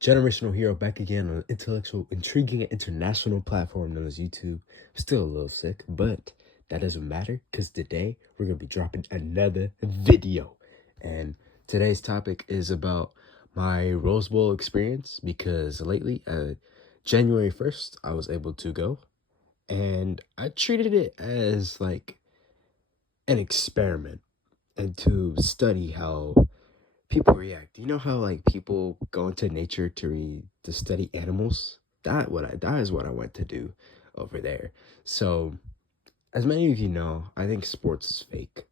Generational hero back again on an intellectual, intriguing, and international platform known as YouTube. Still a little sick, but that doesn't matter because today we're going to be dropping another video. And today's topic is about my Rose Bowl experience because lately, January 1st, I was able to go and I treated it as like an experiment and to study how people react. You know how like people go into nature to study animals? That is what I went to do over there. So as many of you know, I think sports is fake.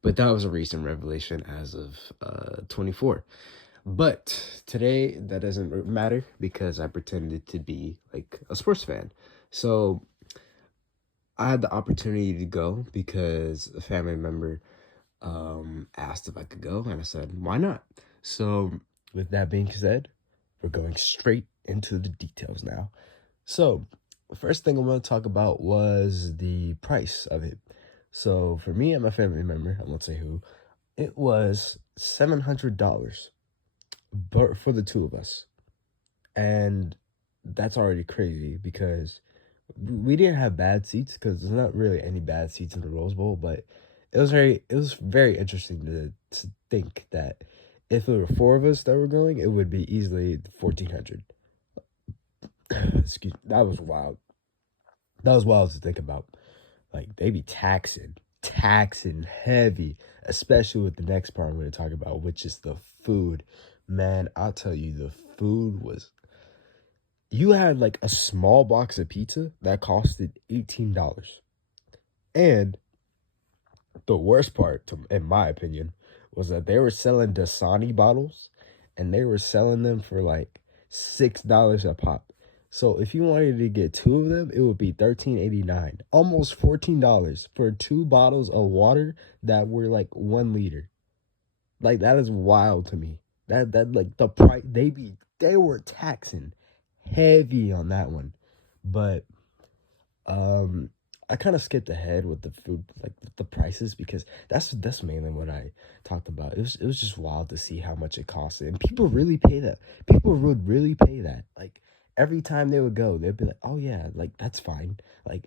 But that was a recent revelation as of 24. But today that doesn't matter because I pretended to be like a sports fan. So I had the opportunity to go because a family member asked if I could go, and I said, why not? So, with that being said, we're going straight into the details now. So, the first thing I want to talk about was the price of it. So, for me and my family member, I won't say who, it was $700 but for the two of us. And that's already crazy because we didn't have bad seats because there's not really any bad seats in the Rose Bowl, but it was very interesting to think that if there were four of us that were going, it would be easily 1,400. Excuse me, that was wild. That was wild to think about. Like they be taxing heavy, especially with the next part I'm going to talk about, which is the food. Man, I'll tell you, the food was. You had like a small box of pizza that costed $18. And the worst part, in my opinion, was that they were selling Dasani bottles and they were selling them for like $6 a pop. So if you wanted to get two of them, it would be $13.89, almost $14 for two bottles of water that were like 1 liter. Like that is wild to me. That like the price they were taxing heavy on that one. But um, I kind of skipped ahead with the food, like the prices, because that's mainly what I talked about. It was just wild to see how much it costed, and people really pay that. People would really pay that. Like every time they would go, they'd be like, "Oh yeah, like that's fine." Like,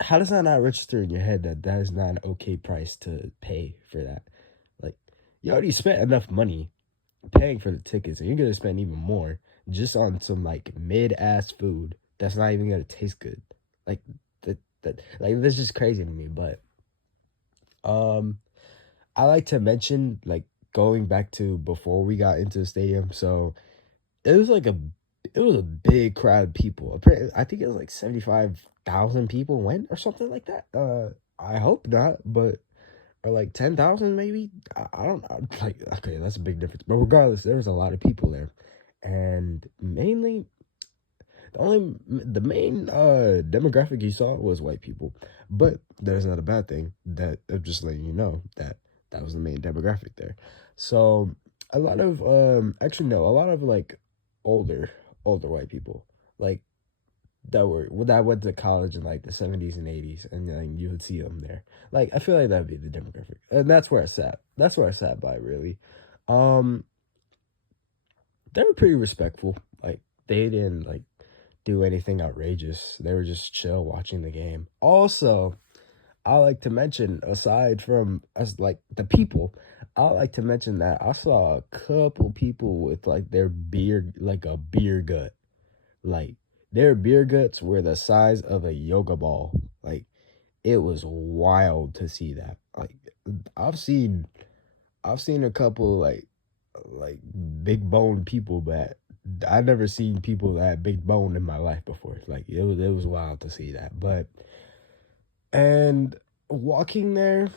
how does that not register in your head that that is not an okay price to pay for that? Like, you already spent enough money paying for the tickets, and you're gonna spend even more just on some like mid ass food that's not even gonna taste good. Like that like this is crazy to me. But um I like to mention like going back to before we got into the stadium. So it was like it was a big crowd of people. I think it was like 75,000 people went or something like that. I hope not, but or like 10,000 maybe. I don't know. Like okay, that's a big difference. But regardless, there was a lot of people there, and mainly the main demographic you saw was white people. But there's not a bad thing that I'm just letting you know that that was the main demographic there. So a lot of actually no, a lot of like older older white people like that went to college in like the 70s and 80s, and then you would see them there. Like I feel like that'd be the demographic, and that's where I sat. That's where I sat by really. Um, they were pretty respectful. Like they didn't like do anything outrageous. They were just chill watching the game. Also, I like to mention, aside from us, like the people, I like to mention that I saw a couple people with like their beer, like a beer gut. Like their beer guts were the size of a yoga ball. Like it was wild to see that. Like I've seen, I've seen a couple like big bone people, but I never seen people that big bone in my life before. Like it was wild to see that. But and walking there,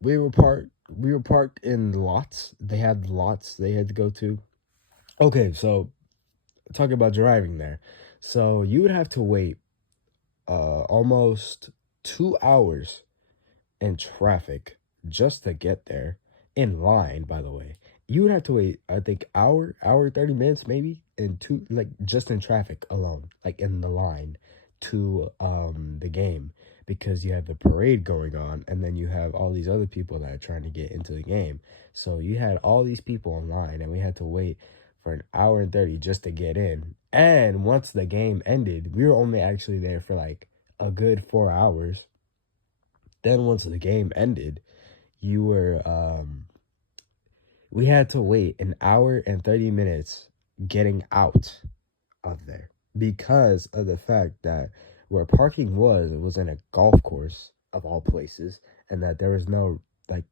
we were parked in lots. They had lots they had to go to. Okay, so talking about driving there. So you would have to wait almost 2 hours in traffic just to get there, in line by the way. You would have to wait, I think, hour 30 minutes maybe, in two, like just in traffic alone, like in the line to the game, because you have the parade going on and then you have all these other people that are trying to get into the game. So you had all these people in line and we had to wait for an hour and 30 just to get in. And once the game ended, we were only actually there for like a good 4 hours. Then once the game ended, you were we had to wait an hour and 30 minutes getting out of there because of the fact that where parking was, it was in a golf course of all places, and that there was no like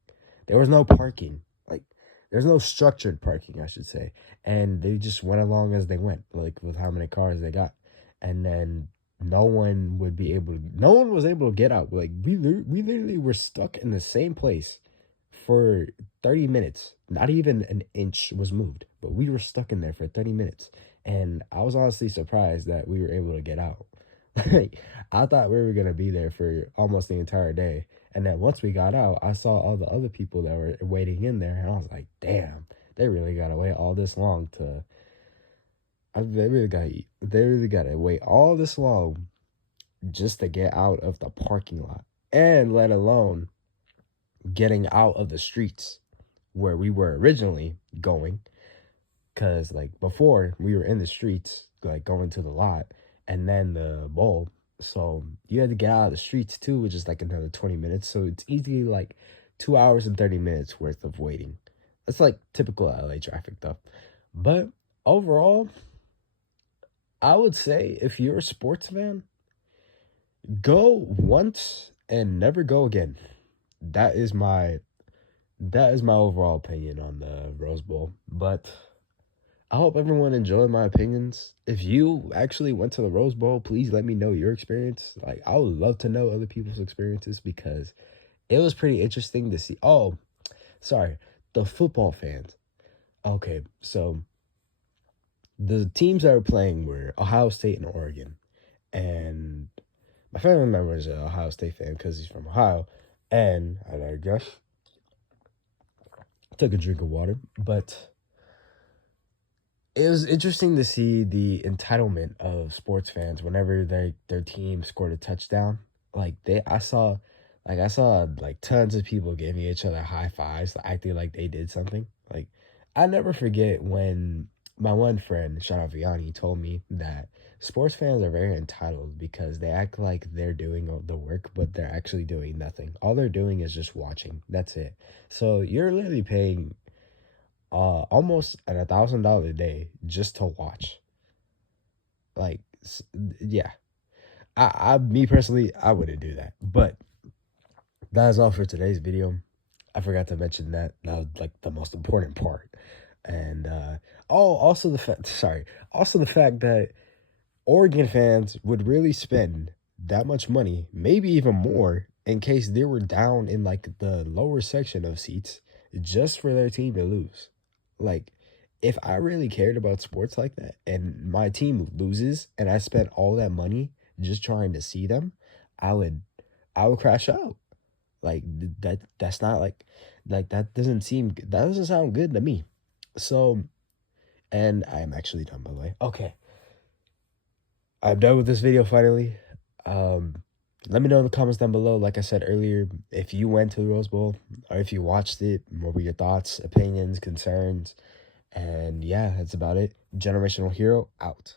there was no parking. Like there's no structured parking, I should say. And they just went along as they went, like with how many cars they got. And then no one was able to get out. Like we literally were stuck in the same place for 30 minutes. Not even an inch was moved, but we were stuck in there for 30 minutes. And I was honestly surprised that we were able to get out. Like, I thought we were going to be there for almost the entire day. And then once we got out, I saw all the other people that were waiting in there. And I was like, damn, they really got to wait all this long to. They really got to wait all this long just to get out of the parking lot. And let alone getting out of the streets where we were originally going, because like before we were in the streets like going to the lot and then the bowl, so you had to get out of the streets too, which is like another 20 minutes, so it's easily like 2 hours and 30 minutes worth of waiting. That's like typical LA traffic though. But overall, I would say if you're a sports fan, go once and never go again. That is my overall opinion on the Rose Bowl. But I hope everyone enjoyed my opinions. If you actually went to the Rose Bowl, please let me know your experience. Like, I would love to know other people's experiences because it was pretty interesting to see. Oh, sorry, the football fans. Okay, so the teams that were playing were Ohio State and Oregon. And my family member is an Ohio State fan because he's from Ohio. And I guess took a drink of water, but it was interesting to see the entitlement of sports fans whenever their team scored a touchdown. Like I saw like tons of people giving each other high fives, acting like they did something. Like I never forget when my one friend, shout out Vianney, told me that sports fans are very entitled because they act like they're doing all the work, but they're actually doing nothing. All they're doing is just watching. That's it. So you're literally paying almost at $1,000 a day just to watch. Like, yeah. Me personally, I wouldn't do that. But that is all for today's video. I forgot to mention that. That was like the most important part. And also the fact that Oregon fans would really spend that much money, maybe even more, in case they were down in like the lower section of seats just for their team to lose. Like, if I really cared about sports like that and my team loses and I spent all that money just trying to see them, I would crash out. Like that's not like that doesn't sound good to me. So, and I'm actually done, by the way. Okay. I'm done with this video finally. Let me know in the comments down below, like I said earlier, if you went to the Rose Bowl or if you watched it, what were your thoughts, opinions, concerns? And yeah, that's about it. Generational Hero out.